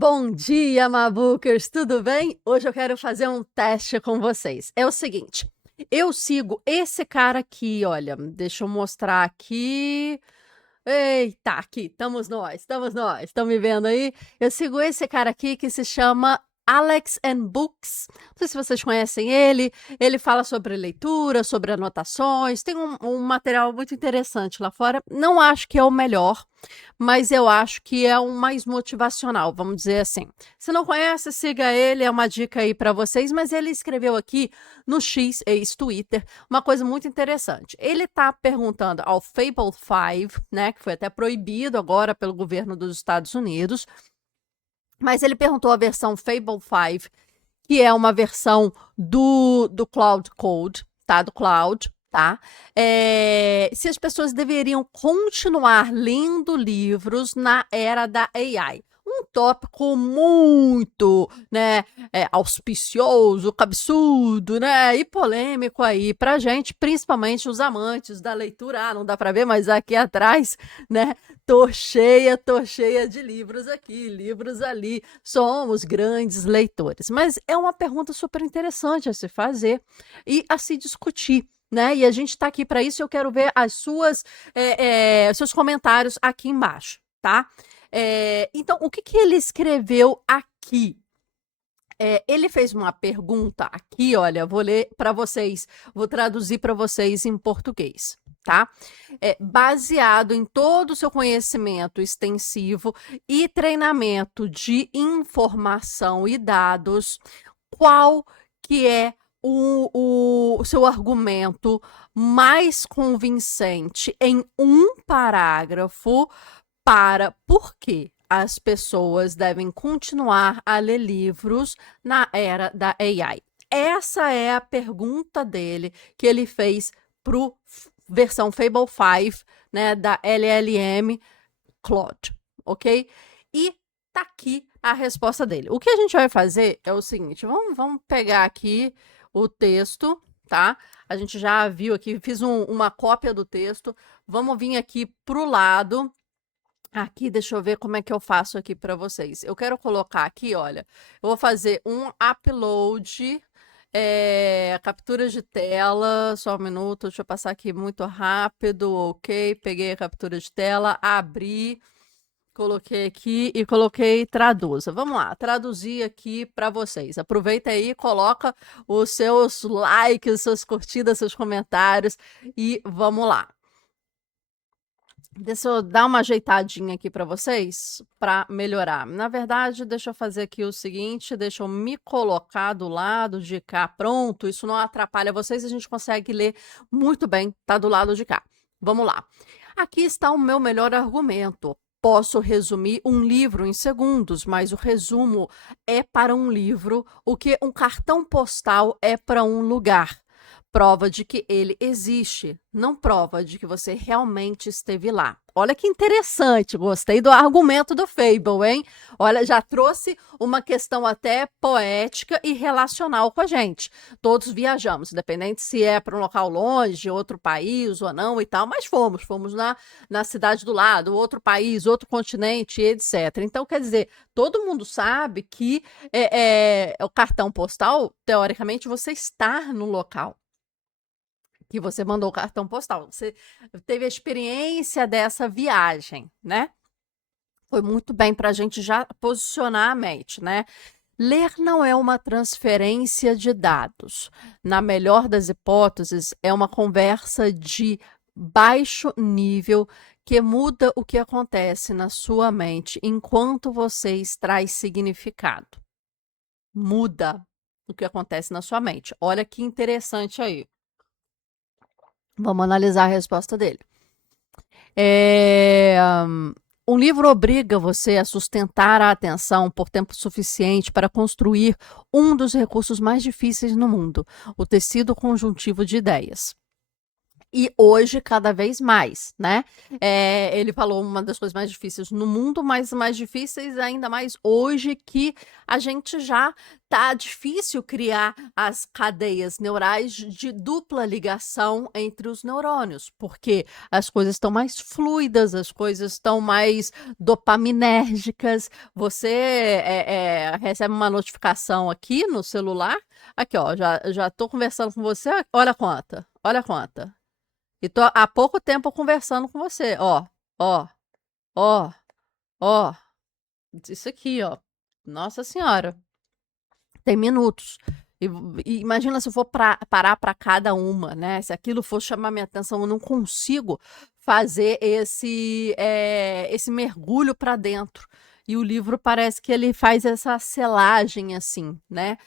Bom dia, Mabookers, tudo bem? Hoje eu quero fazer um teste com vocês. É o seguinte, eu sigo esse cara aqui, olha, deixa eu mostrar aqui. Eita, aqui, estão me vendo aí? Eu sigo esse cara aqui que se chama Alex and Books. Não sei se vocês conhecem ele. Ele fala sobre leitura, sobre anotações. Tem um material muito interessante lá fora. Não acho que é o melhor, mas eu acho que é um mais motivacional, vamos dizer assim. Se não conhece, siga ele, é uma dica aí para vocês, mas ele escreveu aqui no X, ex-Twitter, uma coisa muito interessante. Ele está perguntando ao Fable 5, né, que foi até proibido agora pelo governo dos Estados Unidos, mas ele perguntou a versão Fable 5, que é uma versão do Cloud Code, tá? Do Cloud, tá? Se as pessoas deveriam continuar lendo livros na era da AI. Um tópico muito, né, auspicioso, cabeçudo, né, e polêmico aí pra gente, principalmente os amantes da leitura. Ah, não dá pra ver, mas aqui atrás, né, tô cheia de livros aqui, livros ali. Somos grandes leitores. Mas é uma pergunta super interessante a se fazer e a se discutir. Né? E a gente está aqui para isso. Eu quero ver seus comentários aqui embaixo, tá? Então, o que ele escreveu aqui? Ele fez uma pergunta aqui, olha, vou ler para vocês, vou traduzir para vocês em português, tá? Baseado em todo o seu conhecimento extensivo e treinamento de informação e dados, qual que é o seu argumento mais convincente em um parágrafo para por que as pessoas devem continuar a ler livros na era da AI? Essa é a pergunta dele que ele fez para a versão Fable 5, né, da LLM Claude, ok? E tá aqui a resposta dele. O que a gente vai fazer é o seguinte, vamos pegar aqui o texto, tá? A gente já viu aqui, fiz uma cópia do texto. Vamos vir aqui pro lado. Aqui, deixa eu ver como é que eu faço aqui para vocês. Eu quero colocar aqui, olha, eu vou fazer um upload, captura de tela, só um minuto, deixa eu passar aqui muito rápido, ok, peguei a captura de tela, abri, coloquei aqui e coloquei traduza. Vamos lá, traduzir aqui para vocês. Aproveita aí, coloca os seus likes, suas curtidas, seus comentários e vamos lá. Deixa eu dar uma ajeitadinha aqui para vocês, para melhorar. Na verdade, deixa eu fazer aqui o seguinte, deixa eu me colocar do lado de cá. Pronto, isso não atrapalha vocês, a gente consegue ler muito bem, tá do lado de cá. Vamos lá. Aqui está o meu melhor argumento. Posso resumir um livro em segundos, mas o resumo é para um livro o que um cartão postal é para um lugar. Prova de que ele existe, não prova de que você realmente esteve lá. Olha que interessante, gostei do argumento do Fable, hein? Olha, já trouxe uma questão até poética e relacional com a gente. Todos viajamos, independente se é para um local longe, outro país ou não e tal, mas fomos na cidade do lado, outro país, outro continente, etc. Então, quer dizer, todo mundo sabe que o cartão postal, teoricamente, você está no local que você mandou o cartão postal. Você teve a experiência dessa viagem, né? Foi muito bem para a gente já posicionar a mente, né? Ler não é uma transferência de dados. Na melhor das hipóteses, é uma conversa de baixo nível que muda o que acontece na sua mente enquanto você extrai significado. Muda o que acontece na sua mente. Olha que interessante aí. Vamos analisar a resposta dele. Um livro obriga você a sustentar a atenção por tempo suficiente para construir um dos recursos mais difíceis no mundo, o tecido conjuntivo de ideias. E hoje, cada vez mais, né? Ele falou uma das coisas mais difíceis no mundo, mas mais difíceis ainda mais hoje que a gente já tá difícil criar as cadeias neurais de dupla ligação entre os neurônios, porque as coisas estão mais fluidas, as coisas estão mais dopaminérgicas. Você recebe uma notificação aqui no celular, aqui ó, já tô conversando com você, olha a conta, olha a conta. E tô há pouco tempo conversando com você. Ó, ó, ó, ó. Isso aqui, ó. Nossa Senhora. Tem minutos. E, e imagina se eu for parar para cada uma, né? Se aquilo for chamar minha atenção, eu não consigo fazer esse mergulho para dentro. E o livro parece que ele faz essa selagem assim, né?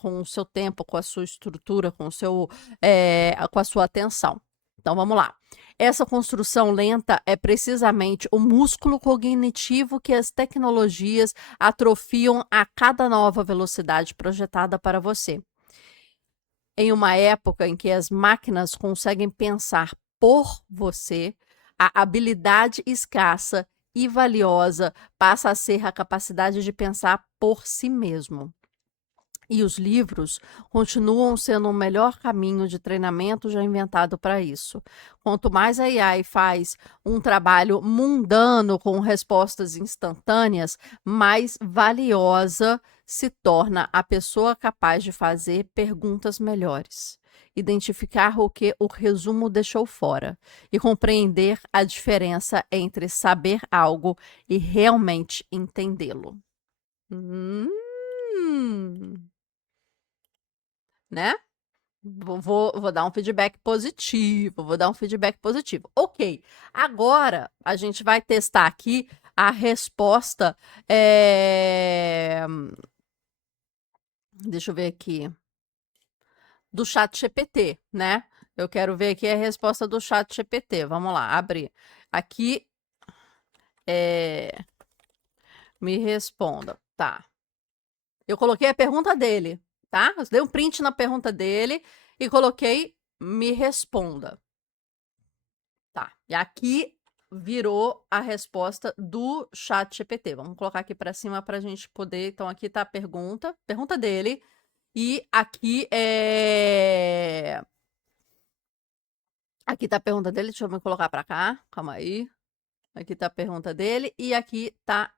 Com o seu tempo, com a sua estrutura, com a sua atenção. Então vamos lá. Essa construção lenta é precisamente o músculo cognitivo que as tecnologias atrofiam a cada nova velocidade projetada para você. Em uma época em que as máquinas conseguem pensar por você, a habilidade escassa e valiosa passa a ser a capacidade de pensar por si mesmo. E os livros continuam sendo o melhor caminho de treinamento já inventado para isso. Quanto mais a AI faz um trabalho mundano com respostas instantâneas, mais valiosa se torna a pessoa capaz de fazer perguntas melhores, identificar o que o resumo deixou fora e compreender a diferença entre saber algo e realmente entendê-lo. Hum. Né? Vou dar um feedback positivo, vou dar um feedback positivo. Ok, agora a gente vai testar aqui a resposta. Deixa eu ver aqui. Do chat GPT, né? Eu quero ver aqui a resposta do chat GPT. Vamos lá, abrir. Aqui, me responda. Tá. Eu coloquei a pergunta dele, tá? Eu dei um print na pergunta dele e coloquei me responda. Tá. E aqui virou a resposta do chat GPT. Vamos colocar aqui para cima para a gente poder. Então, aqui tá a pergunta dele. E aqui é. Aqui tá a pergunta dele. Deixa eu me colocar para cá. Calma aí. Aqui tá a pergunta dele. E aqui tá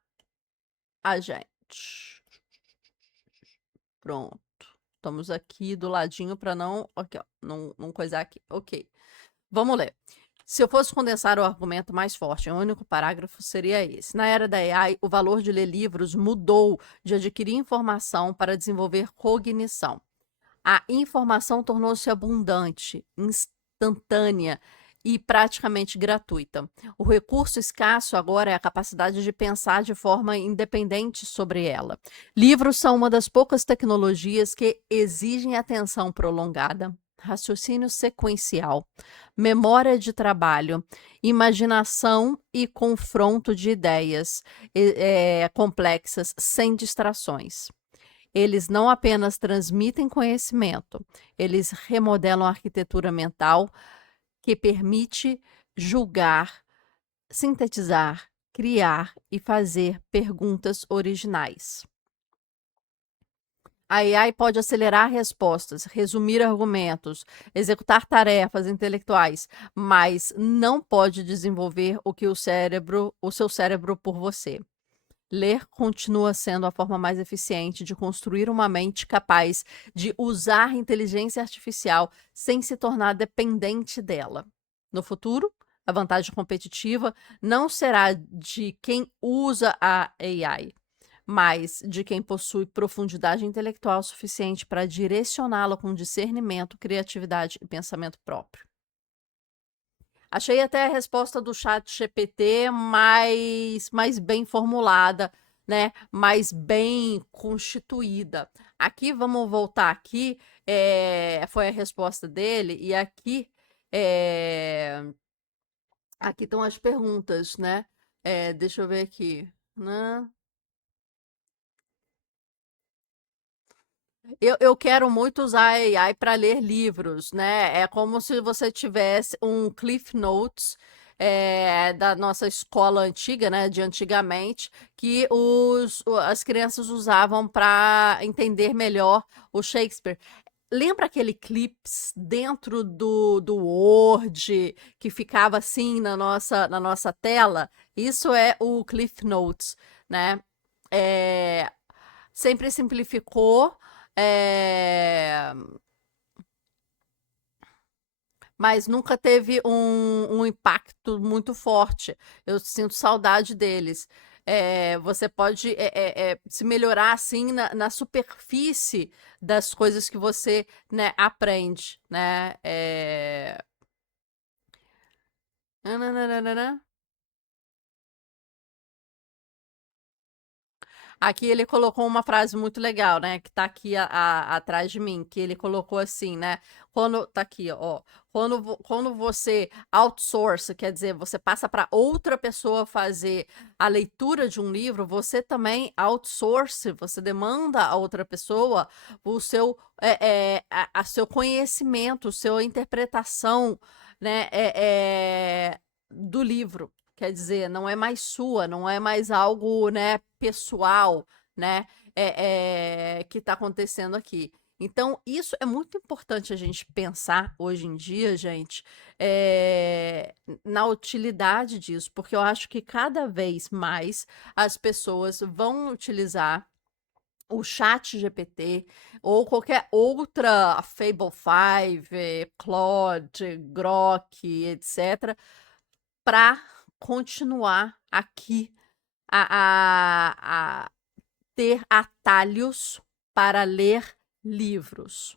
a gente. Pronto. Estamos aqui do ladinho para não. Aqui, ó. Não coisar aqui. Ok. Vamos ler. Se eu fosse condensar o argumento mais forte em um único parágrafo, seria esse. Na era da AI, o valor de ler livros mudou de adquirir informação para desenvolver cognição. A informação tornou-se abundante, instantânea e praticamente gratuita. O recurso escasso agora é a capacidade de pensar de forma independente sobre ela. Livros são uma das poucas tecnologias que exigem atenção prolongada, raciocínio sequencial, memória de trabalho, imaginação e confronto de ideias complexas sem distrações. Eles não apenas transmitem conhecimento, eles remodelam a arquitetura mental que permite julgar, sintetizar, criar e fazer perguntas originais. A AI pode acelerar respostas, resumir argumentos, executar tarefas intelectuais, mas não pode desenvolver o seu cérebro por você. Ler continua sendo a forma mais eficiente de construir uma mente capaz de usar inteligência artificial sem se tornar dependente dela. No futuro, a vantagem competitiva não será de quem usa a AI, mas de quem possui profundidade intelectual suficiente para direcioná-la com discernimento, criatividade e pensamento próprio. Achei até a resposta do chat GPT mais bem formulada, né? Mais bem constituída. Aqui, vamos voltar aqui, foi a resposta dele, e aqui, aqui estão as perguntas, né? Deixa eu ver aqui, né? Eu quero muito usar a AI para ler livros, né? É como se você tivesse um Cliff Notes da nossa escola antiga, né? De antigamente, que as crianças usavam para entender melhor o Shakespeare. Lembra aquele clips dentro do Word que ficava assim na nossa tela? Isso é o Cliff Notes, né? É, sempre simplificou, é, mas nunca teve um impacto muito forte. Eu sinto saudade deles. Você pode se melhorar assim na superfície das coisas que você, né, aprende, né? Nananana. Aqui ele colocou uma frase muito legal, né? Que tá aqui atrás de mim, que ele colocou assim, né? Quando tá aqui, ó. Quando você outsource, quer dizer, você passa para outra pessoa fazer a leitura de um livro, você também outsource, você demanda a outra pessoa o seu, seu conhecimento, sua interpretação, né? Do livro. Quer dizer, não é mais sua, não é mais algo, né, pessoal, né, que está acontecendo aqui. Então, isso é muito importante a gente pensar hoje em dia, gente, na utilidade disso, porque eu acho que cada vez mais as pessoas vão utilizar o chat GPT ou qualquer outra Fable 5, Claude, Grok, etc., para continuar aqui a ter atalhos para ler livros.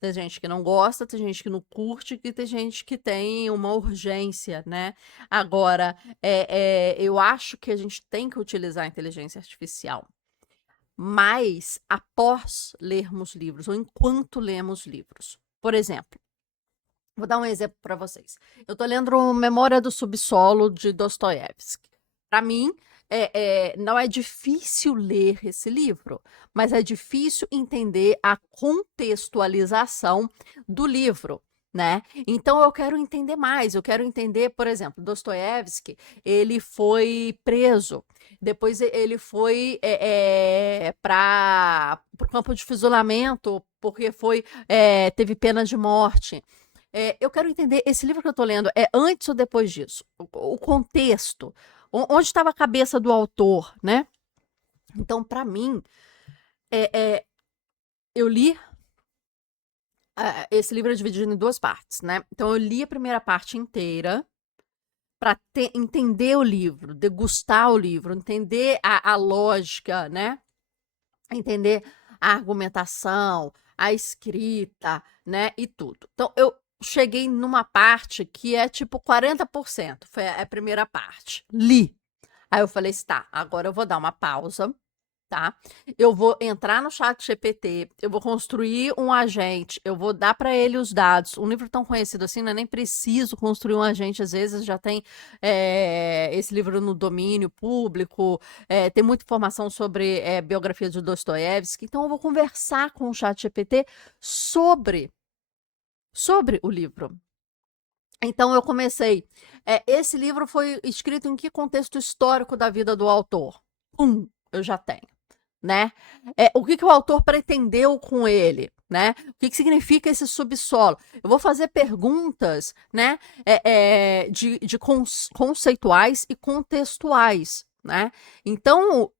Tem gente que não gosta, tem gente que não curte, e tem gente que tem uma urgência, né? Agora, eu acho que a gente tem que utilizar a inteligência artificial, mas após lermos livros, ou enquanto lemos livros. Por exemplo, vou dar um exemplo para vocês. Eu estou lendo Memória do Subsolo, de Dostoiévski. Para mim, não é difícil ler esse livro, mas é difícil entender a contextualização do livro, né? Então eu quero entender mais. Eu quero entender, por exemplo, Dostoiévski, ele foi preso. Depois ele foi para o campo de fuzilamento porque teve pena de morte. Eu quero entender, esse livro que eu estou lendo é antes ou depois disso? O contexto, onde estava a cabeça do autor, né? Então, para mim, eu li, esse livro é dividido em duas partes, né? Então, eu li a primeira parte inteira para entender o livro, degustar o livro, entender a lógica, né? Entender a argumentação, a escrita, né? E tudo. Então, eu cheguei numa parte que é tipo 40%, foi a primeira parte. Li. Aí eu falei, tá, agora eu vou dar uma pausa, tá? Eu vou entrar no chat GPT, eu vou construir um agente, eu vou dar para ele os dados. Um livro tão conhecido assim, não é nem preciso construir um agente, às vezes já tem esse livro no domínio público, tem muita informação sobre biografia de Dostoiévski, então eu vou conversar com o chat GPT sobre o livro. Então eu comecei. Esse livro foi escrito em que contexto histórico da vida do autor? Eu já tenho, né? O que o autor pretendeu com ele, né? O que significa esse subsolo? Eu vou fazer perguntas, né? De conceituais e contextuais, né? Então,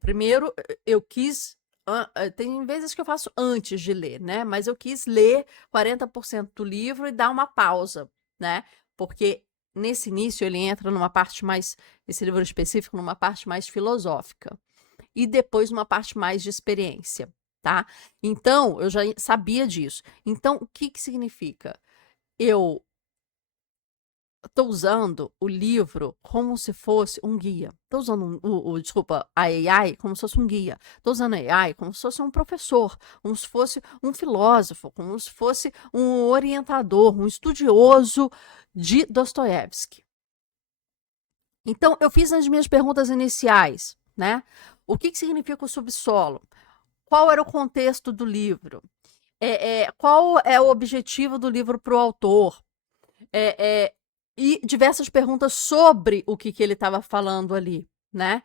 primeiro eu quis. Tem vezes que eu faço antes de ler, né? Mas eu quis ler 40% do livro e dar uma pausa, né? Porque nesse início ele entra numa parte mais, esse livro específico, numa parte mais filosófica. E depois uma parte mais de experiência, tá? Então, eu já sabia disso. Então, o que significa? Eu estou usando o livro como se fosse um guia. Estou usando, desculpa, a AI como se fosse um guia. Estou usando a AI como se fosse um professor, como se fosse um filósofo, como se fosse um orientador, um estudioso de Dostoiévski. Então, eu fiz as minhas perguntas iniciais, né? O que significa o subsolo? qual era o contexto do livro, qual é o objetivo do livro para o autor, e diversas perguntas sobre o que ele estava falando ali, né?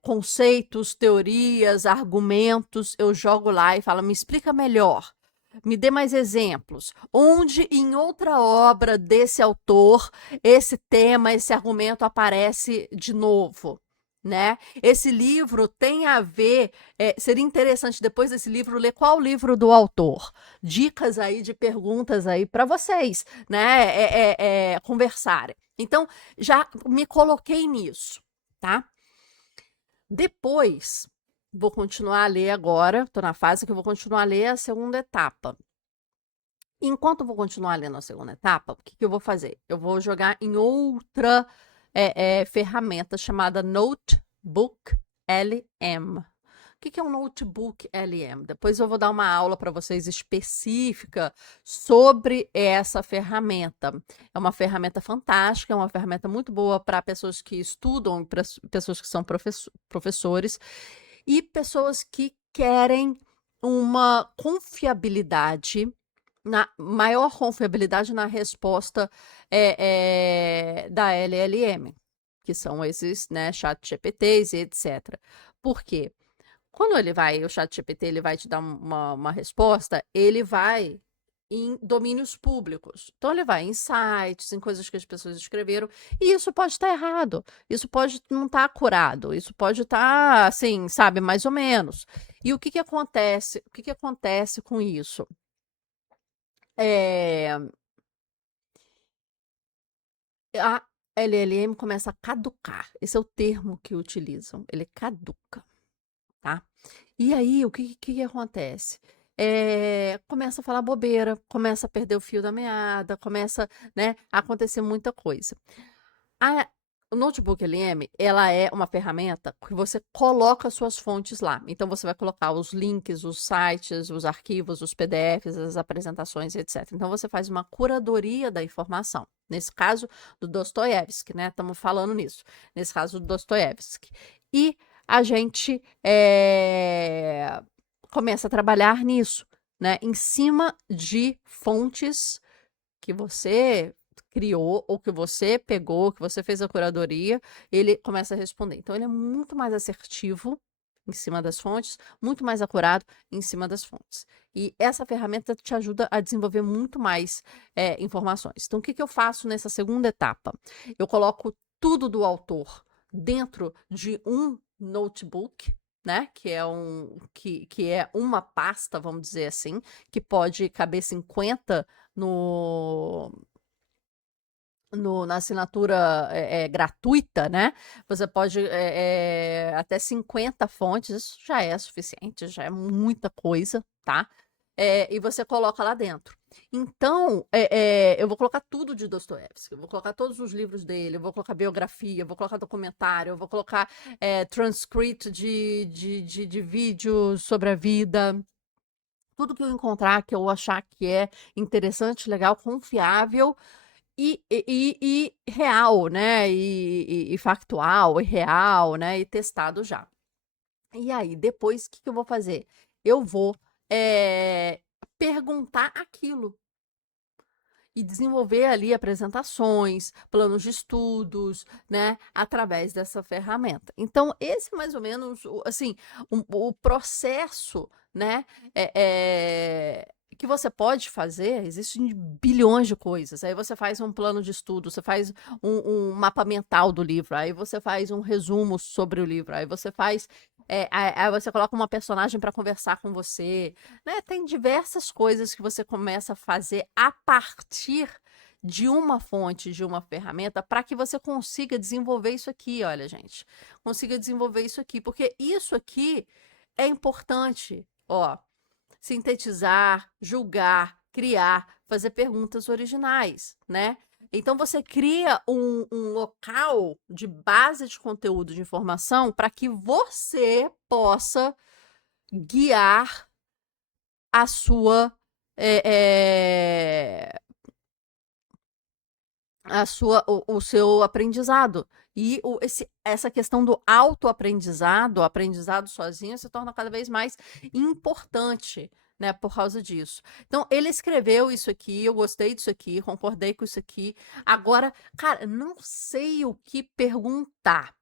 Conceitos, teorias, argumentos, eu jogo lá e falo, me explica melhor. Me dê mais exemplos. Onde em outra obra desse autor esse tema, esse argumento aparece de novo, né? Esse livro tem a ver, seria interessante depois desse livro ler qual livro do autor. Dicas aí de perguntas aí para vocês, né? Conversarem. Então, já me coloquei nisso, tá? Depois, vou continuar a ler agora, estou na fase que eu vou continuar a ler a segunda etapa. Enquanto eu vou continuar lendo a segunda etapa, o que eu vou fazer? Eu vou jogar em outra ferramenta chamada Notebook LM. O que é um Notebook LM? Depois eu vou dar uma aula para vocês específica sobre essa ferramenta. É uma ferramenta fantástica, é uma ferramenta muito boa para pessoas que estudam, para pessoas que são professores e pessoas que querem uma confiabilidade, maior confiabilidade na resposta da LLM, que são esses, né, chat GPTs e etc. Por quê? Quando o chat GPT ele vai te dar uma resposta, ele vai em domínios públicos. Então, ele vai em sites, em coisas que as pessoas escreveram, e isso pode estar errado, isso pode não estar acurado, isso pode estar, assim, sabe, mais ou menos. E o que acontece? O que acontece com isso? A LLM começa a caducar. Esse é o termo que utilizam. Ele caduca, tá? E aí, o que acontece? Começa a falar bobeira, começa a perder o fio da meada, começa, né, a acontecer muita coisa. O Notebook LM, ela é uma ferramenta que você coloca suas fontes lá. Então, você vai colocar os links, os sites, os arquivos, os PDFs, as apresentações, etc. Então, você faz uma curadoria da informação. Nesse caso, do Dostoiévski, né? Estamos falando nisso. Nesse caso, do Dostoiévski. E a gente começa a trabalhar nisso, né? Em cima de fontes que você criou, ou que você pegou, que você fez a curadoria, ele começa a responder. Então, ele é muito mais assertivo em cima das fontes, muito mais acurado em cima das fontes. E essa ferramenta te ajuda a desenvolver muito mais informações. Então, o que eu faço nessa segunda etapa? Eu coloco tudo do autor dentro de um notebook, né? Que é uma pasta, vamos dizer assim, que pode caber 50 na assinatura gratuita, né? Você pode até 50 fontes, isso já é suficiente, já é muita coisa, tá? E você coloca lá dentro. Então, eu vou colocar tudo de Dostoiévski, eu vou colocar todos os livros dele, eu vou colocar biografia, eu vou colocar documentário, eu vou colocar transcript de vídeos sobre a vida. Tudo que eu encontrar, que eu achar que é interessante, legal, confiável e real, né? E factual, e real, né? E testado já. E aí, depois, o que eu vou fazer? Eu vou perguntar aquilo e desenvolver ali apresentações, planos de estudos, né, através dessa ferramenta. Então, esse mais ou menos, assim, o processo, né, que você pode fazer, existem bilhões de coisas. Aí você faz um plano de estudo, você faz um mapa mental do livro, aí você faz um resumo sobre o livro, aí você faz aí você coloca uma personagem para conversar com você, né? Tem diversas coisas que você começa a fazer a partir de uma fonte, de uma ferramenta, para que você consiga desenvolver isso aqui, olha, gente. Consiga desenvolver isso aqui, porque isso aqui é importante, ó. Sintetizar, julgar, criar, fazer perguntas originais, né? Então você cria um local de base de conteúdo de informação para que você possa guiar a sua o seu aprendizado. E essa questão do autoaprendizado, o aprendizado sozinho, se torna cada vez mais importante, né, por causa disso. Então, ele escreveu isso aqui, eu gostei disso aqui, concordei com isso aqui. Agora, cara, não sei o que perguntar,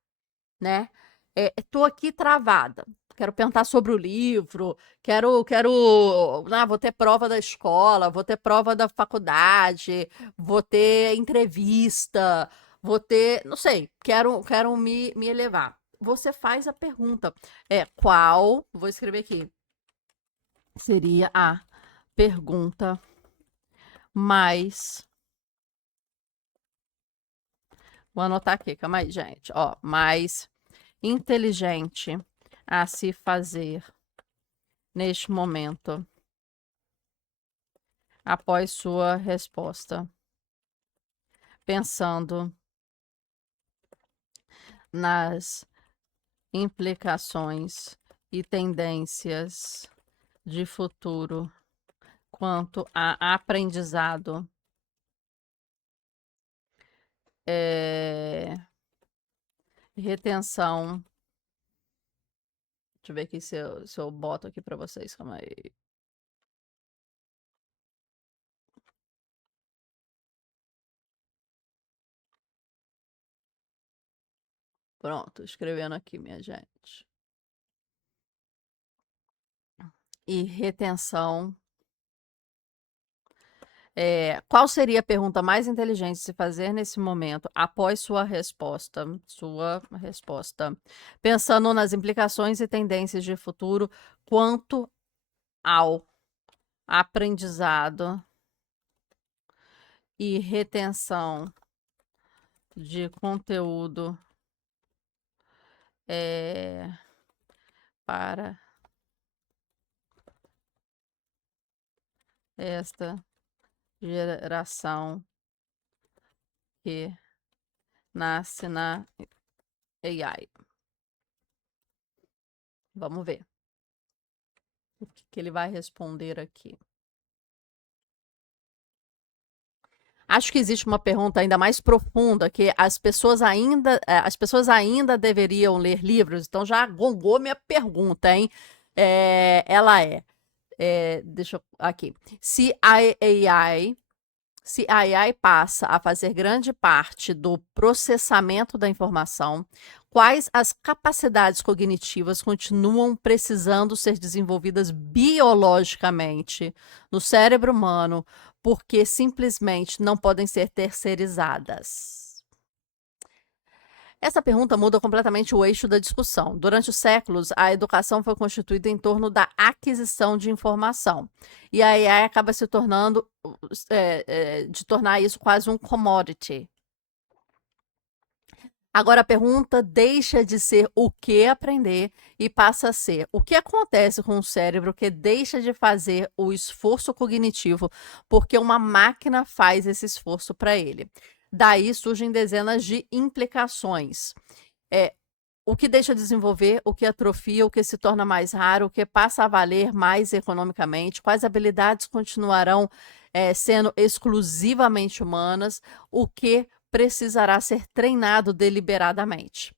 né? Tô aqui travada. Quero perguntar sobre o livro, vou ter prova da escola, vou ter prova da faculdade, vou ter entrevista, vou ter, não sei, quero me elevar. Você faz a pergunta, vou escrever aqui, seria a pergunta mais, vou anotar aqui, calma aí, gente, ó, mais inteligente a se fazer neste momento, após sua resposta, pensando nas implicações e tendências de futuro quanto a aprendizado, retenção. Deixa eu ver aqui se eu boto aqui para vocês, calma aí. Pronto, escrevendo aqui, minha gente. E retenção. Qual seria a pergunta mais inteligente de se fazer nesse momento, após sua resposta? Pensando nas implicações e tendências de futuro quanto ao aprendizado e retenção de conteúdo para esta geração que nasce na AI. Vamos ver o que ele vai responder aqui. Acho que existe uma pergunta ainda mais profunda, que as pessoas ainda deveriam ler livros, então já gongou minha pergunta, hein? Ela deixa eu, aqui. Se a AI passa a fazer grande parte do processamento da informação, quais as capacidades cognitivas continuam precisando ser desenvolvidas biologicamente no cérebro humano, porque simplesmente não podem ser terceirizadas? Essa pergunta muda completamente o eixo da discussão. Durante os séculos, a educação foi constituída em torno da aquisição de informação. E a AI acaba se tornando, de tornar isso quase um commodity. Agora a pergunta deixa de ser o que aprender e passa a ser o que acontece com o cérebro que deixa de fazer o esforço cognitivo porque uma máquina faz esse esforço para ele. Daí surgem dezenas de implicações. O que deixa de desenvolver, o que atrofia, o que se torna mais raro, o que passa a valer mais economicamente, quais habilidades continuarão sendo exclusivamente humanas, o que precisará ser treinado deliberadamente.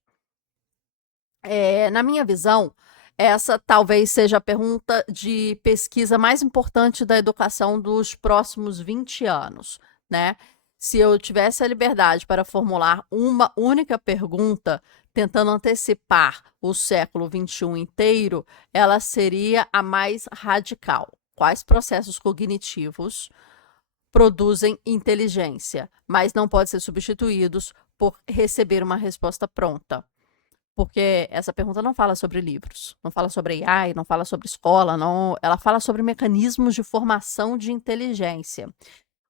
Na minha visão, essa talvez seja a pergunta de pesquisa mais importante da educação dos próximos 20 anos, né? Se eu tivesse a liberdade para formular uma única pergunta, tentando antecipar o século XXI inteiro, ela seria a mais radical. Quais processos cognitivos produzem inteligência, mas não podem ser substituídos por receber uma resposta pronta? Porque essa pergunta não fala sobre livros, não fala sobre AI, não fala sobre escola, não, ela fala sobre mecanismos de formação de inteligência.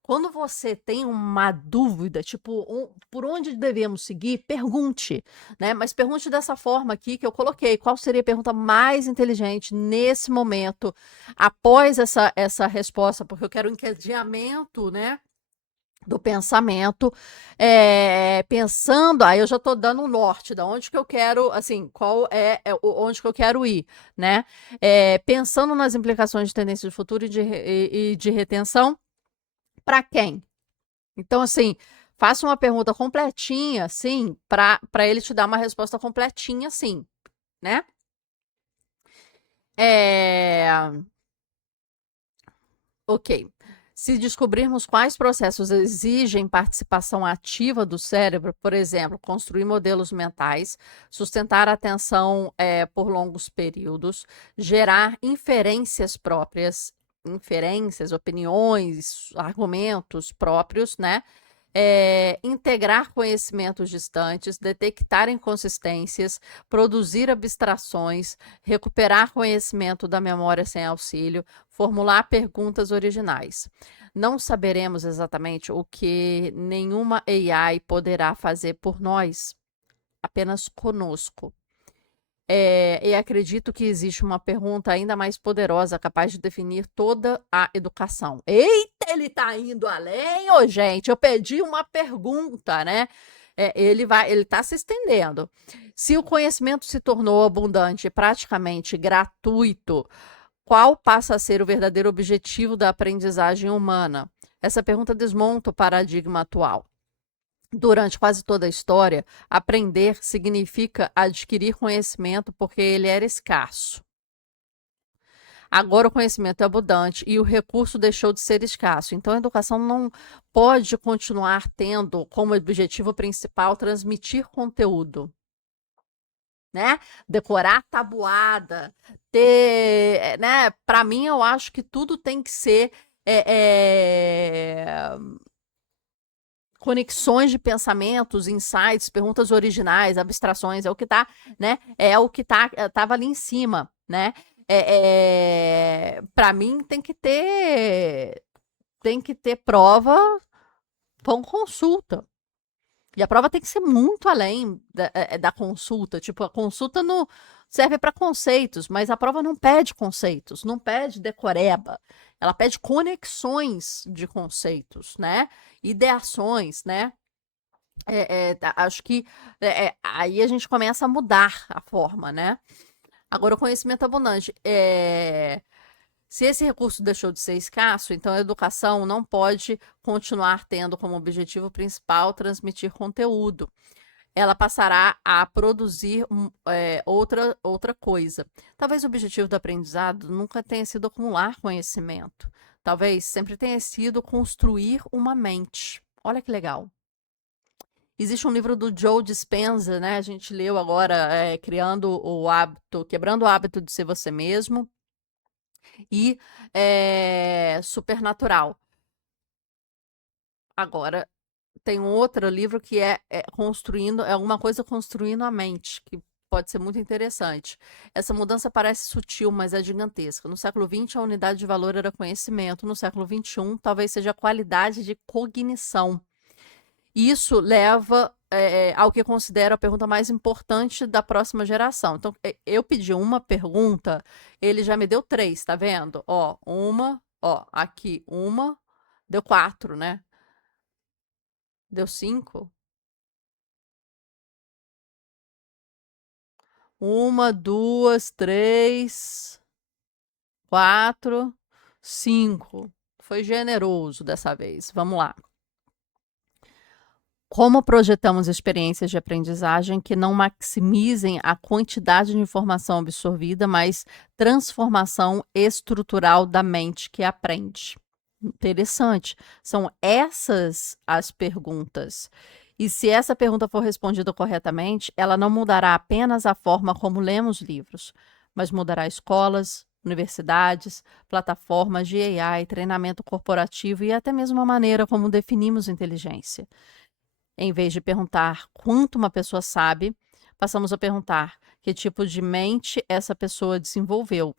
Quando você tem uma dúvida, tipo, por onde devemos seguir, pergunte, né? Mas pergunte dessa forma aqui que eu coloquei. Qual seria a pergunta mais inteligente nesse momento, após essa resposta? Porque eu quero um encadeamento, né? Do pensamento, pensando, aí eu já estou dando um norte, da onde que eu quero, assim, onde que eu quero ir, né? Pensando nas implicações de tendência de futuro e de retenção, para quem? Então, assim, Faça uma pergunta completinha, assim, para ele te dar uma resposta completinha, assim, né? É... Ok. Se descobrirmos quais processos exigem participação ativa do cérebro, por exemplo, construir modelos mentais, sustentar a atenção por longos períodos, gerar inferências próprias, inferências, opiniões, argumentos próprios, né? Integrar conhecimentos distantes, detectar inconsistências, produzir abstrações, recuperar conhecimento da memória sem auxílio, formular perguntas originais. Não saberemos exatamente o que nenhuma AI poderá fazer por nós, apenas conosco. E acredito que existe uma pergunta ainda mais poderosa, capaz de definir toda a educação. Eita, ele tá indo além, ô gente. Eu pedi uma pergunta, né? Ele tá se estendendo. Se o conhecimento se tornou abundante e praticamente gratuito, qual passa a ser o verdadeiro objetivo da aprendizagem humana? Essa pergunta desmonta o paradigma atual. Durante quase toda a história, aprender significa adquirir conhecimento porque ele era escasso. Agora o conhecimento é abundante e o recurso deixou de ser escasso. Então, a educação não pode continuar tendo como objetivo principal transmitir conteúdo, né? Decorar tabuada, ter, né? Para mim, eu acho que tudo tem que ser conexões de pensamentos, insights, perguntas originais, abstrações, é o que tá, né? É o que tava ali em cima, né? Para mim tem que ter prova com consulta. E a prova tem que ser muito além da consulta. Tipo, a consulta não serve para conceitos, mas a prova não pede conceitos, não pede decoreba. Ela pede conexões de conceitos, né? Ideações, né? Acho que aí a gente começa a mudar a forma, né? Agora, o conhecimento abundante. Se esse recurso deixou de ser escasso, então a educação não pode continuar tendo como objetivo principal transmitir conteúdo. Ela passará a produzir outra coisa. Talvez o objetivo do aprendizado nunca tenha sido acumular conhecimento. Talvez sempre tenha sido construir uma mente. Olha que legal. Existe um livro do Joe Dispenza, né? A gente leu agora, Quebrando o Hábito de Ser Você Mesmo e Supernatural. Agora, tem um outro livro que é alguma coisa construindo a mente, que pode ser muito interessante. Essa mudança parece sutil, mas é gigantesca. No século XX, a unidade de valor era conhecimento. No século XXI, talvez seja a qualidade de cognição. Isso leva ao que eu considero a pergunta mais importante da próxima geração. Então, eu pedi uma pergunta, ele já me deu 3, tá vendo? Aqui uma, deu 4, né? Deu 5. Uma, duas, três, 4, 5. Foi generoso dessa vez. Vamos lá. Como projetamos experiências de aprendizagem que não maximizem a quantidade de informação absorvida, mas transformação estrutural da mente que aprende? Interessante. São essas as perguntas. E se essa pergunta for respondida corretamente, ela não mudará apenas a forma como lemos livros, mas mudará escolas, universidades, plataformas de AI, treinamento corporativo e até mesmo a maneira como definimos inteligência. Em vez de perguntar quanto uma pessoa sabe, passamos a perguntar que tipo de mente essa pessoa desenvolveu.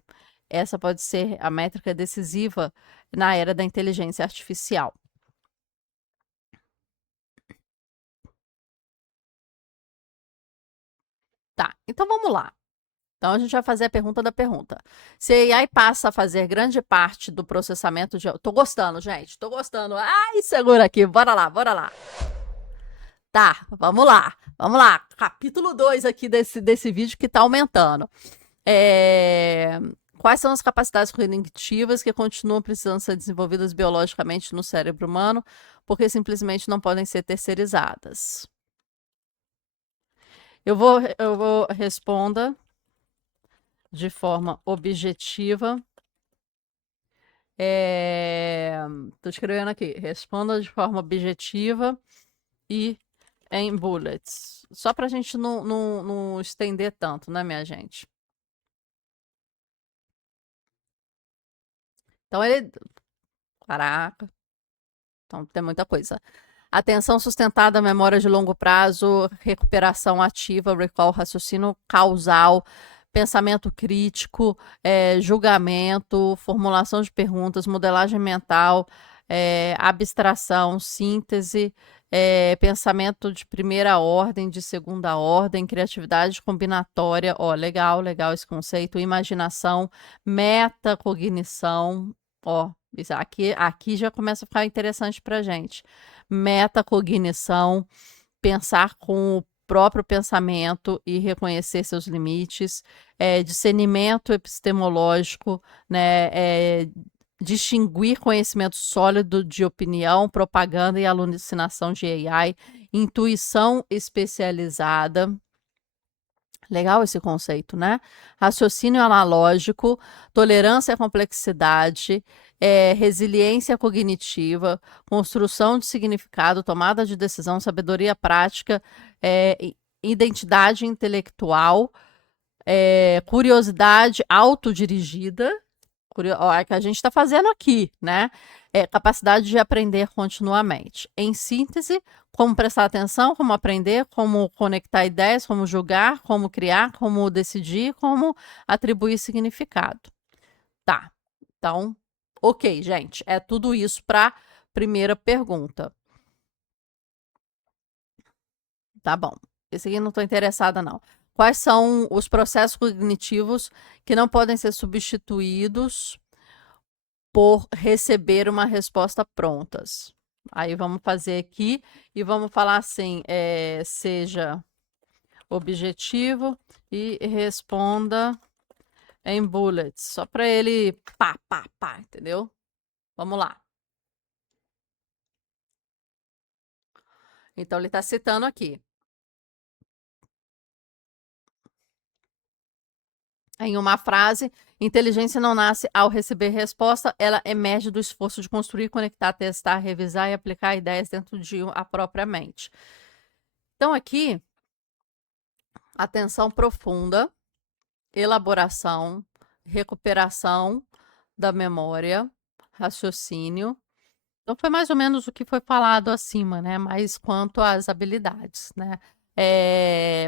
Essa pode ser a métrica decisiva na era da inteligência artificial. Tá, então vamos lá. Então a gente vai fazer a pergunta da pergunta. Se a AI passa a fazer grande parte do processamento de. Tô gostando, gente. Tô gostando. Ai, segura aqui. Bora lá, bora lá. Tá, vamos lá. Vamos lá. Capítulo 2 aqui desse vídeo que tá aumentando. Quais são as capacidades cognitivas que continuam precisando ser desenvolvidas biologicamente no cérebro humano? porque simplesmente não podem ser terceirizadas. Eu vou responda de forma objetiva. Tô escrevendo aqui, responda de forma objetiva e em bullets. Só pra gente não estender tanto, né, minha gente? Então ele. Caraca. Então tem muita coisa. Atenção sustentada, memória de longo prazo, recuperação ativa, recall, raciocínio causal, pensamento crítico, julgamento, formulação de perguntas, modelagem mental, abstração, síntese, pensamento de primeira ordem, de segunda ordem, criatividade combinatória, ó, legal, legal esse conceito, imaginação, metacognição, ó, isso aqui já começa a ficar interessante pra gente. Metacognição, pensar com o próprio pensamento e reconhecer seus limites, discernimento epistemológico, né, distinguir conhecimento sólido de opinião, propaganda e alucinação de AI, intuição especializada. Legal esse conceito, né? Raciocínio analógico, tolerância à complexidade, resiliência cognitiva, construção de significado, tomada de decisão, sabedoria prática, identidade intelectual, curiosidade autodirigida, é que a gente está fazendo aqui, né? Capacidade de aprender continuamente. Em síntese, como prestar atenção, como aprender, como conectar ideias, como julgar, como criar, como decidir, como atribuir significado. Tá. Então, ok, gente. É tudo isso para primeira pergunta. Tá bom. Esse aqui eu não estou interessada, não. Quais são os processos cognitivos que não podem ser substituídos por receber uma resposta prontas? Aí vamos fazer aqui e vamos falar assim, seja objetivo e responda em bullets, só para ele pá, pá, pá, entendeu? Vamos lá. Então ele está citando aqui. Em uma frase, inteligência não nasce ao receber resposta, ela emerge do esforço de construir, conectar, testar, revisar e aplicar ideias dentro de a própria mente. Então aqui, atenção profunda, elaboração, recuperação da memória, raciocínio. Então foi mais ou menos o que foi falado acima, né? Mas quanto às habilidades, né?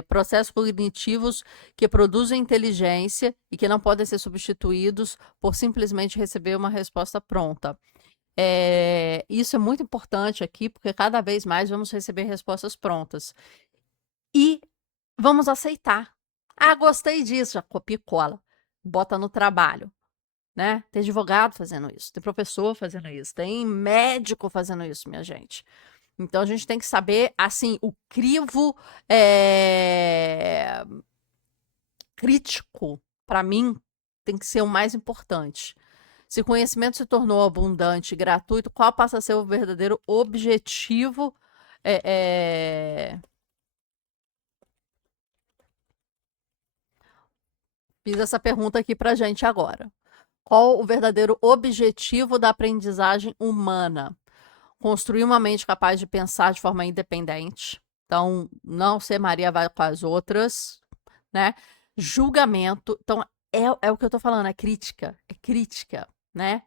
Processos cognitivos que produzem inteligência e que não podem ser substituídos por simplesmente receber uma resposta pronta. Isso é muito importante aqui, porque cada vez mais vamos receber respostas prontas. E vamos aceitar. Ah, gostei disso, já copia e cola. Bota no trabalho, né? Tem advogado fazendo isso, tem professor fazendo isso, tem médico fazendo isso, minha gente. Então a gente tem que saber, assim, o crivo crítico, para mim, tem que ser o mais importante. Se o conhecimento se tornou abundante e gratuito, qual passa a ser o verdadeiro objetivo? Fiz essa pergunta aqui pra gente agora. Qual o verdadeiro objetivo da aprendizagem humana? Construir uma mente capaz de pensar de forma independente. Então, não ser Maria vai com as outras, né? Julgamento. Então, é o que eu tô falando, é crítica, né?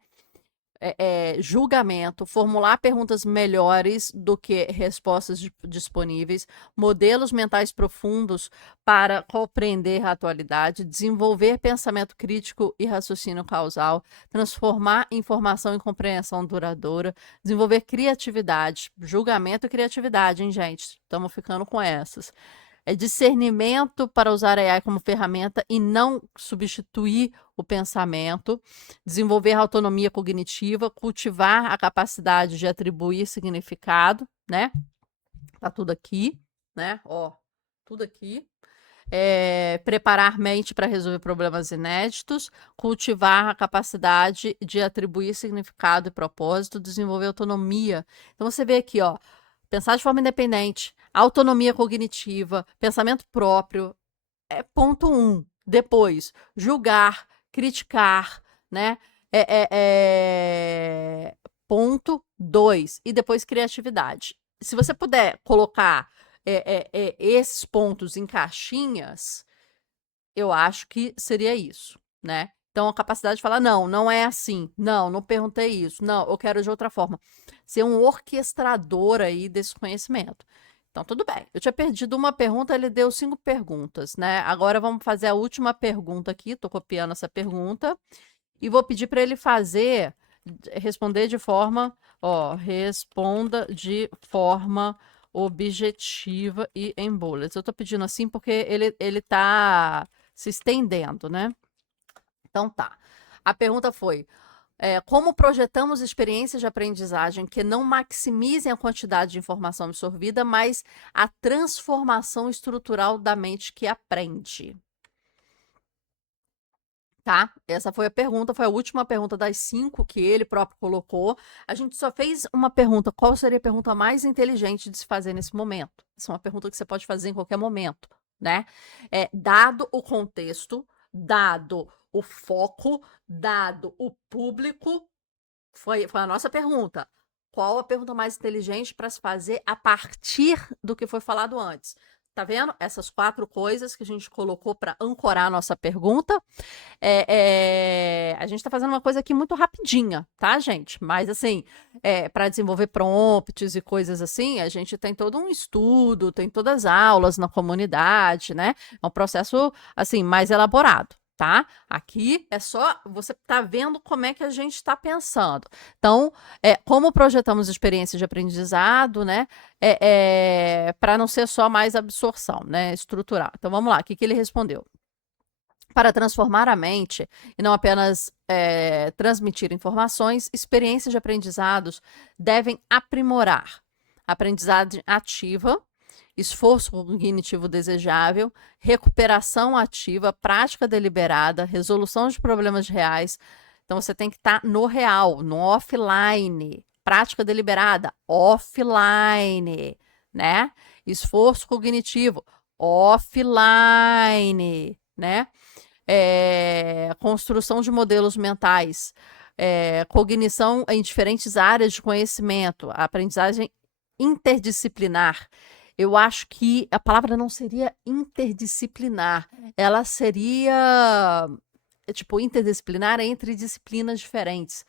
Julgamento, formular perguntas melhores do que respostas disponíveis, modelos mentais profundos para compreender a atualidade, desenvolver pensamento crítico e raciocínio causal, transformar informação em compreensão duradoura, desenvolver criatividade, julgamento e criatividade, hein, gente? Estamos ficando com essas. Discernimento para usar a AI como ferramenta e não substituir o pensamento, desenvolver autonomia cognitiva, cultivar a capacidade de atribuir significado, né? Tá tudo aqui, né? Ó, tudo aqui. preparar mente para resolver problemas inéditos, cultivar a capacidade de atribuir significado e propósito, desenvolver autonomia. Então você vê aqui, ó, pensar de forma independente, autonomia cognitiva, pensamento próprio, ponto 1. Depois, julgar, criticar, né? Ponto 2. E depois, criatividade. Se você puder colocar esses pontos em caixinhas, eu acho que seria isso, né? Então, a capacidade de falar, não, não é assim, não, não perguntei isso, não, eu quero de outra forma. Ser um orquestrador aí desse conhecimento. Então, tudo bem. Eu tinha perdido uma pergunta, ele deu 5 perguntas, né? Agora vamos fazer a última pergunta aqui, tô copiando essa pergunta, e vou pedir para ele responder de forma, ó, responda de forma objetiva e em bullets. Eu tô pedindo assim porque ele tá se estendendo, né? Então tá. A pergunta foi: como projetamos experiências de aprendizagem que não maximizem a quantidade de informação absorvida, mas a transformação estrutural da mente que aprende? Tá? Essa foi a pergunta, foi a última pergunta das 5 que ele próprio colocou. A gente só fez uma pergunta: qual seria a pergunta mais inteligente de se fazer nesse momento? Essa é uma pergunta que você pode fazer em qualquer momento, né? Dado o contexto, dado o foco, dado o público, foi a nossa pergunta. Qual a pergunta mais inteligente para se fazer a partir do que foi falado antes? Tá vendo? Essas 4 coisas que a gente colocou para ancorar a nossa pergunta. A gente está fazendo uma coisa aqui muito rapidinha, tá, gente? Mas, assim, para desenvolver prompts e coisas assim, a gente tem todo um estudo, tem todas as aulas na comunidade, né? É um processo, assim, mais elaborado. Tá? Aqui é só você tá vendo como é que a gente está pensando. Então, como projetamos experiências de aprendizado, né? Para não ser só mais absorção, né? Estrutural. Então, vamos lá. O que ele respondeu? Para transformar a mente e não apenas transmitir informações, experiências de aprendizados devem aprimorar a aprendizagem ativa, esforço cognitivo desejável, recuperação ativa, prática deliberada, resolução de problemas reais. Então você tem que estar no real, no offline. Prática deliberada, offline, né? Esforço cognitivo, offline, né? Construção de modelos mentais, cognição em diferentes áreas de conhecimento, aprendizagem interdisciplinar. Eu acho que a palavra não seria interdisciplinar, ela seria tipo interdisciplinar entre disciplinas diferentes.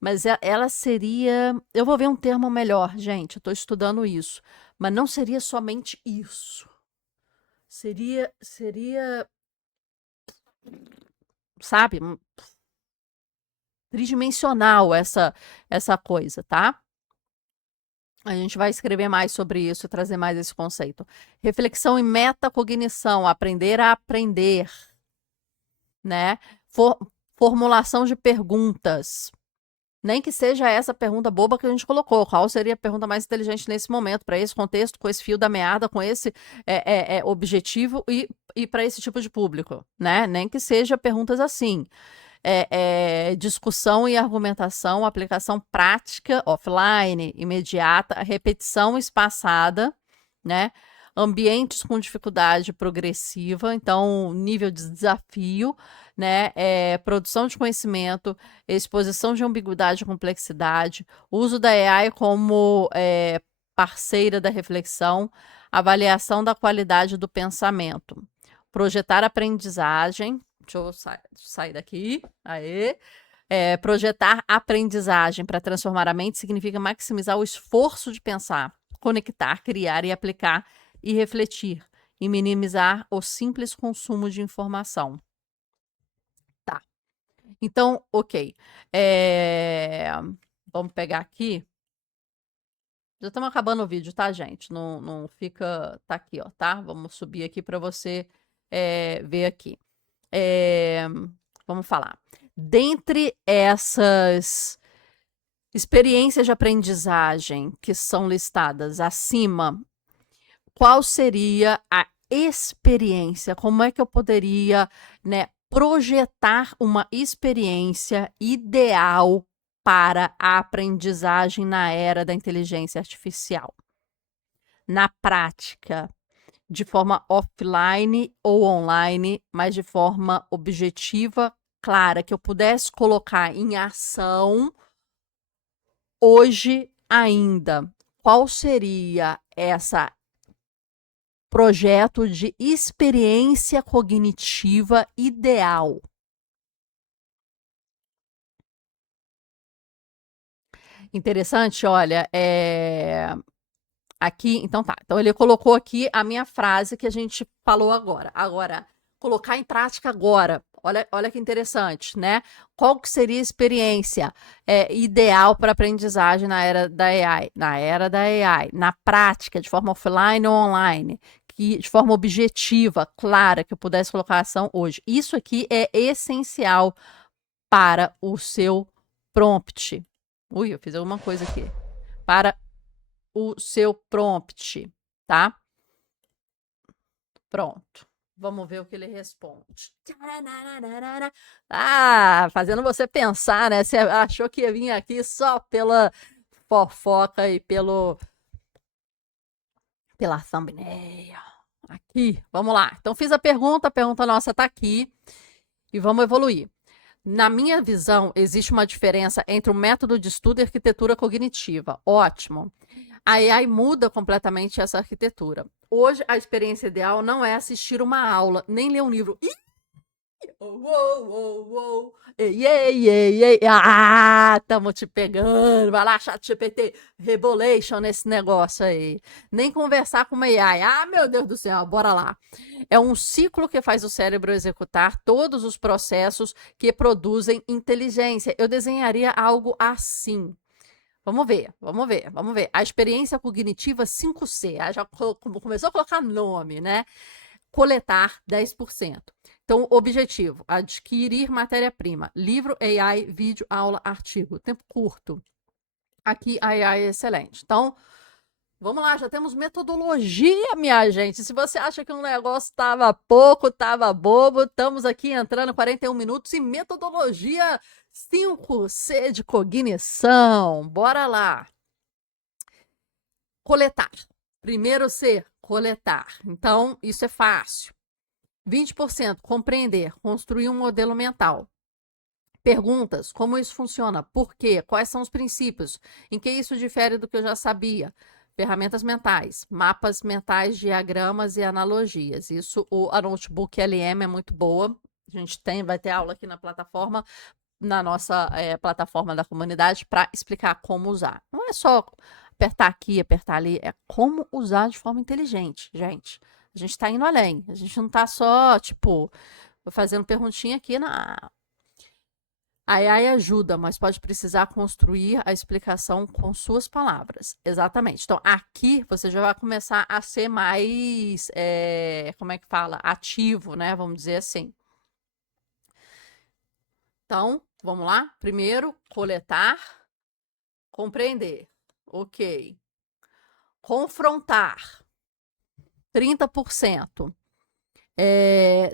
Mas ela seria. Eu vou ver um termo melhor, gente. Eu estou estudando isso. Mas não seria somente isso. Seria, sabe, tridimensional essa coisa, tá? A gente vai escrever mais sobre isso e trazer mais esse conceito. Reflexão e metacognição, aprender a aprender, né? Formulação de perguntas. Nem que seja essa pergunta boba que a gente colocou. Qual seria a pergunta mais inteligente nesse momento, para esse contexto, com esse fio da meada, com esse objetivo e para esse tipo de público, né? Nem que seja perguntas assim. Discussão e argumentação, aplicação prática, offline, imediata, repetição espaçada, né? Ambientes com dificuldade progressiva, então nível de desafio, né? Produção de conhecimento, exposição de ambiguidade e complexidade, uso da AI como parceira da reflexão, avaliação da qualidade do pensamento, projetar aprendizagem. Deixa eu sair daqui. Aê. Projetar aprendizagem para transformar a mente significa maximizar o esforço de pensar, conectar, criar e aplicar e refletir, e minimizar o simples consumo de informação. Tá. Então, ok. Vamos pegar aqui. Já estamos acabando o vídeo, tá, gente? Não fica. Tá aqui, ó, tá? Vamos subir aqui para você ver aqui. Vamos falar. Dentre essas experiências de aprendizagem que são listadas acima, qual seria a experiência, como é que eu poderia, né, projetar uma experiência ideal para a aprendizagem na era da inteligência artificial? Na prática, de forma offline ou online, mas de forma objetiva, clara, que eu pudesse colocar em ação hoje ainda. Qual seria essa projeto de experiência cognitiva ideal? Interessante, olha, aqui, então tá. Então ele colocou aqui a minha frase que a gente falou agora. Agora, colocar em prática agora. Olha que interessante, né? Qual que seria a experiência ideal para aprendizagem na era da AI? Na era da AI, na prática, de forma offline ou online, que, de forma objetiva, clara, que eu pudesse colocar a ação hoje. Isso aqui é essencial para o seu prompt. Ui, eu fiz alguma coisa aqui. Para o seu prompt, tá? Pronto. Vamos ver o que ele responde. Ah, fazendo você pensar, né? Você achou que ia vir aqui só pela fofoca e pela thumbnail. Aqui, vamos lá. Então fiz a pergunta nossa tá aqui e vamos evoluir. Na minha visão, existe uma diferença entre o método de estudo e arquitetura cognitiva. Ótimo. A AI muda completamente essa arquitetura. Hoje, a experiência ideal não é assistir uma aula, nem ler um livro. Ih! Oh, oh, oh, oh. Ei, ei, ei, ei. Ah, tamo te pegando. Vai lá, ChatGPT. Rebolation nesse negócio aí. Nem conversar com uma AI. Ah, meu Deus do céu, bora lá. É um ciclo que faz o cérebro executar todos os processos que produzem inteligência. Eu desenharia algo assim. Vamos ver, vamos ver, vamos ver. A experiência cognitiva 5C, já começou a colocar nome, né? Coletar 10%. Então, objetivo: adquirir matéria-prima, livro, AI, vídeo, aula, artigo. Tempo curto. Aqui a AI é excelente. Então, vamos lá, já temos metodologia, minha gente. Se você acha que um negócio estava pouco, estava bobo, estamos aqui entrando 41 minutos em metodologia 5C de cognição. Bora lá. Coletar. Primeiro C, coletar. Então, isso é fácil. 20%, compreender, construir um modelo mental. Perguntas, como isso funciona? Por quê? Quais são os princípios? Em que isso difere do que eu já sabia? Ferramentas mentais, mapas mentais, diagramas e analogias. Isso, a Notebook LM é muito boa. A gente vai ter aula aqui na plataforma, na nossa plataforma da comunidade, para explicar como usar. Não é só apertar aqui, apertar ali, é como usar de forma inteligente, gente. A gente está indo além. A gente não está só, tipo, fazendo perguntinha aqui na. A AI ajuda, mas pode precisar construir a explicação com suas palavras. Exatamente. Então, aqui você já vai começar a ser mais, como é que fala? Ativo, né? Vamos dizer assim. Então, vamos lá? Primeiro, coletar, compreender. Ok. Confrontar, 30%.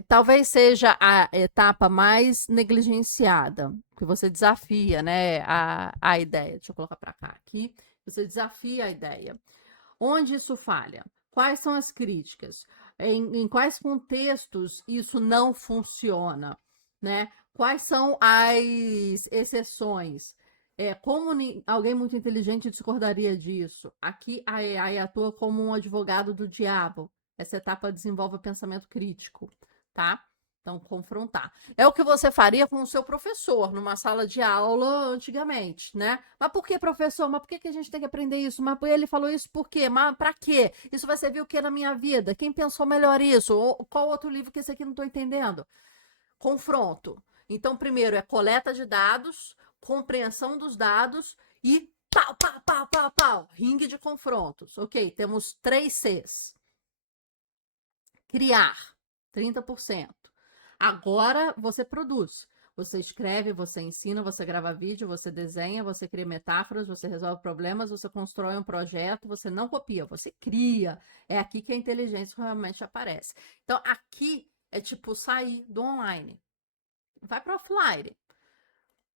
Talvez seja a etapa mais negligenciada, que você desafia, né, a ideia. Deixa eu colocar para cá aqui. Você desafia a ideia. Onde isso falha? Quais são as críticas? Em quais contextos isso não funciona? Né? Quais são as exceções? Como alguém muito inteligente discordaria disso? Aqui a AI atua como um advogado do diabo. Essa etapa desenvolve o pensamento crítico, tá? Então, confrontar. É o que você faria com o seu professor numa sala de aula antigamente, né? Mas por que, professor? Mas por que a gente tem que aprender isso? Mas ele falou isso por quê? Mas pra quê? Isso vai servir o quê na minha vida? Quem pensou melhor isso? Ou qual outro livro que esse aqui não tô entendendo? Confronto. Então, primeiro é coleta de dados, compreensão dos dados e pau, pau, pau, pau, pau. Ringue de confrontos. Ok, temos 3 Cs. Criar, 30%. Agora você produz. Você escreve, você ensina, você grava vídeo, você desenha, você cria metáforas, você resolve problemas, você constrói um projeto, você não copia, você cria. É aqui que a inteligência realmente aparece. Então, aqui é tipo sair do online. Vai para offline,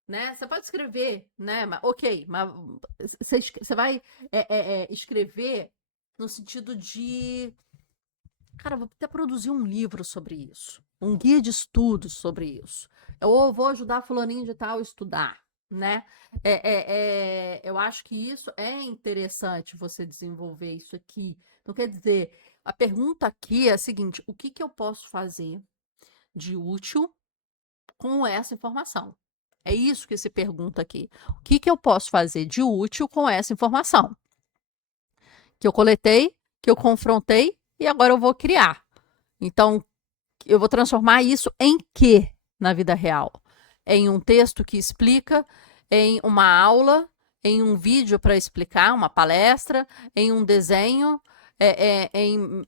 né? Você pode escrever, né? Ok, mas você vai escrever no sentido de, cara, vou até produzir um livro sobre isso, um guia de estudos sobre isso. Ou vou ajudar fulaninho de tal a estudar, né? Eu acho que isso é interessante você desenvolver isso aqui. Então, quer dizer, a pergunta aqui é a seguinte: o que que eu posso fazer de útil com essa informação? É isso que se pergunta aqui. O que que eu posso fazer de útil com essa informação? Que eu coletei, que eu confrontei e agora eu vou criar. Então, eu vou transformar isso em quê na vida real? Em um texto que explica, em uma aula, em um vídeo para explicar, uma palestra, em um desenho, em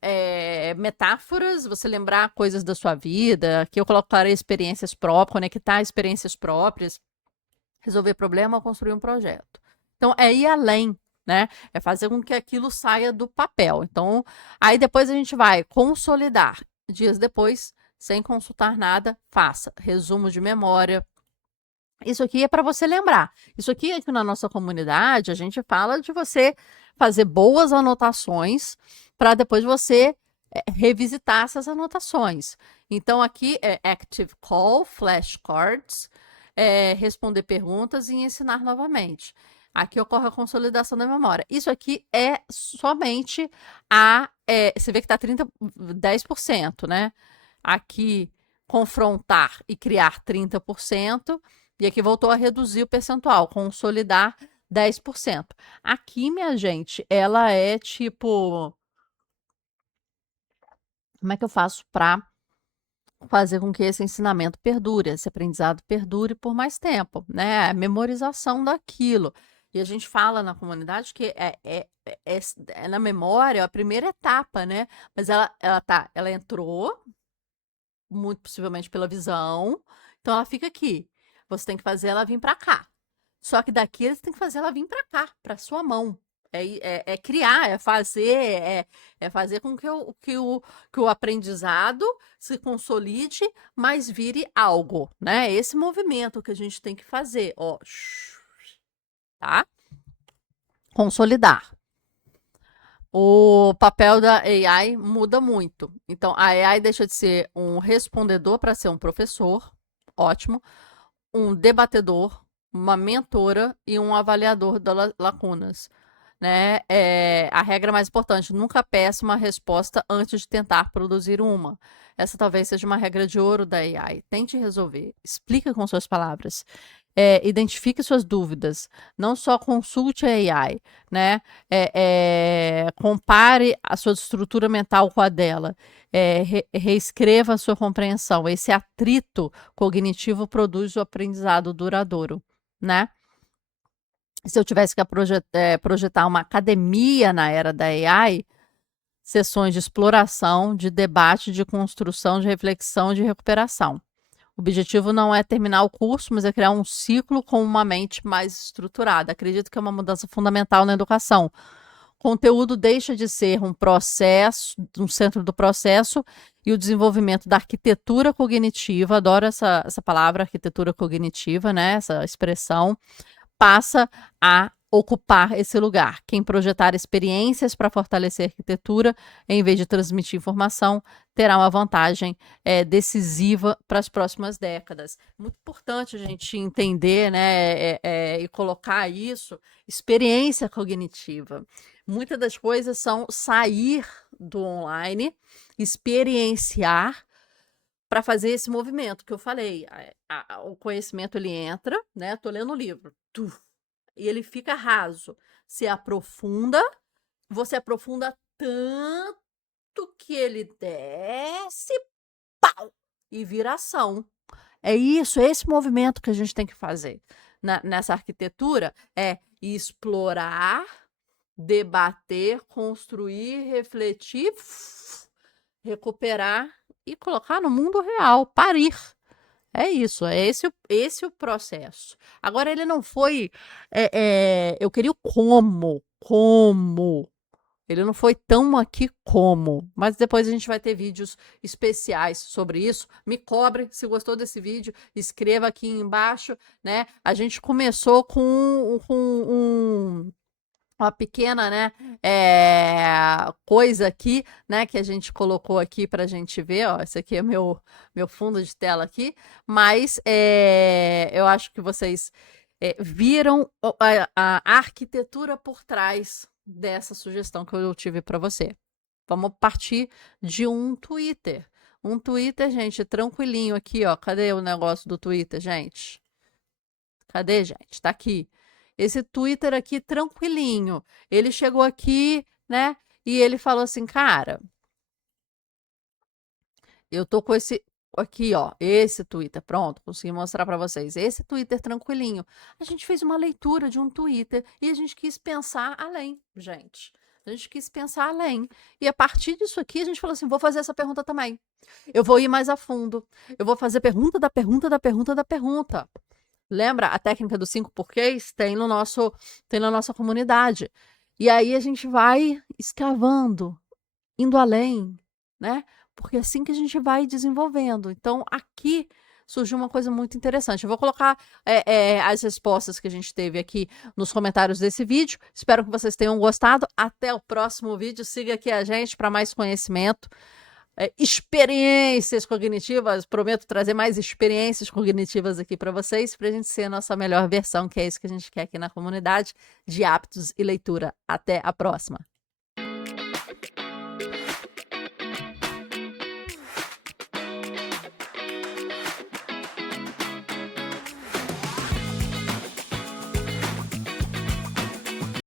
metáforas, você lembrar coisas da sua vida, que eu colocarei experiências próprias, conectar experiências próprias, resolver problema ou construir um projeto. Então, é ir além, né? É fazer com que aquilo saia do papel. Então, aí depois a gente vai consolidar. Dias depois, sem consultar nada, faça. Resumo de memória. Isso aqui é para você lembrar. Isso aqui na nossa comunidade, a gente fala de você fazer boas anotações para depois você revisitar essas anotações. Então, aqui é Active Call, Flashcards, responder perguntas e ensinar novamente. Aqui ocorre a consolidação da memória. Isso aqui é somente você vê que está 10%, né? Aqui, confrontar e criar 30%. E aqui voltou a reduzir o percentual, consolidar 10%. Aqui, minha gente, ela é tipo, como é que eu faço para fazer com que esse ensinamento perdure, esse aprendizado perdure por mais tempo, né? A memorização daquilo. E a gente fala na comunidade que é na memória a primeira etapa, né? Mas ela entrou, muito possivelmente pela visão, então ela fica aqui. Você tem que fazer ela vir para cá. Só que daqui você tem que fazer ela vir para cá, para sua mão. É criar, é fazer com que o aprendizado se consolide, mas vire algo, né? Esse movimento que a gente tem que fazer, ó, tá? Consolidar. O papel da AI muda muito. Então, a AI deixa de ser um respondedor para ser um professor, ótimo, um debatedor, uma mentora e um avaliador das lacunas. Né? A regra mais importante: nunca peça uma resposta antes de tentar produzir uma. Essa talvez seja uma regra de ouro da AI. Tente resolver. Explica com suas palavras. Identifique suas dúvidas. Não só consulte a AI, né? Compare a sua estrutura mental com a dela. Reescreva a sua compreensão. Esse atrito cognitivo produz o aprendizado duradouro, né? Se eu tivesse que projetar uma academia na era da AI, sessões de exploração, de debate, de construção, de reflexão, de recuperação. O objetivo não é terminar o curso, mas é criar um ciclo com uma mente mais estruturada. Acredito que é uma mudança fundamental na educação. Conteúdo deixa de ser um processo, um centro do processo, e o desenvolvimento da arquitetura cognitiva, adoro essa palavra, arquitetura cognitiva, né? Essa expressão, passa a ocupar esse lugar. Quem projetar experiências para fortalecer a arquitetura, em vez de transmitir informação, terá uma vantagem decisiva para as próximas décadas. Muito importante a gente entender, né, e colocar isso, experiência cognitiva. Muitas das coisas são sair do online, experienciar, para fazer esse movimento que eu falei. O conhecimento, ele entra, né? Tô lendo o livro, e ele fica raso. Você aprofunda tanto que ele desce, pau, e vira ação. É isso, é esse movimento que a gente tem que fazer nessa arquitetura, é explorar, debater, construir, refletir, recuperar e colocar no mundo real, parir. É isso, é esse o processo. Agora ele não foi, eu queria o como. Ele não foi tão aqui como, mas depois a gente vai ter vídeos especiais sobre isso. Me cobre se gostou desse vídeo, escreva aqui embaixo, né? A gente começou com uma pequena, né, coisa aqui, né, que a gente colocou aqui para a gente ver, ó, esse aqui é meu fundo de tela aqui, mas eu acho que vocês viram a arquitetura por trás dessa sugestão que eu tive para você. Vamos partir de um Twitter. Um Twitter, gente, tranquilinho aqui, ó. Cadê o negócio do Twitter, gente? Cadê, gente? Tá aqui. Esse Twitter aqui, tranquilinho. Ele chegou aqui, né? E ele falou assim, cara, eu tô com esse aqui, ó, esse Twitter, pronto, consegui mostrar para vocês. Esse Twitter tranquilinho. A gente fez uma leitura de um Twitter e a gente quis pensar além, gente. A gente quis pensar além. E a partir disso aqui, a gente falou assim: vou fazer essa pergunta também. Eu vou ir mais a fundo. Eu vou fazer pergunta da pergunta da pergunta da pergunta. Lembra a técnica dos 5 porquês? Tem na nossa comunidade. E aí a gente vai escavando, indo além, né? Porque é assim que a gente vai desenvolvendo. Então, aqui surgiu uma coisa muito interessante. Eu vou colocar as respostas que a gente teve aqui nos comentários desse vídeo. Espero que vocês tenham gostado. Até o próximo vídeo. Siga aqui a gente para mais conhecimento. Experiências cognitivas, prometo trazer mais experiências cognitivas aqui para vocês, para a gente ser a nossa melhor versão, que é isso que a gente quer aqui na comunidade de hábitos e leitura. Até a próxima!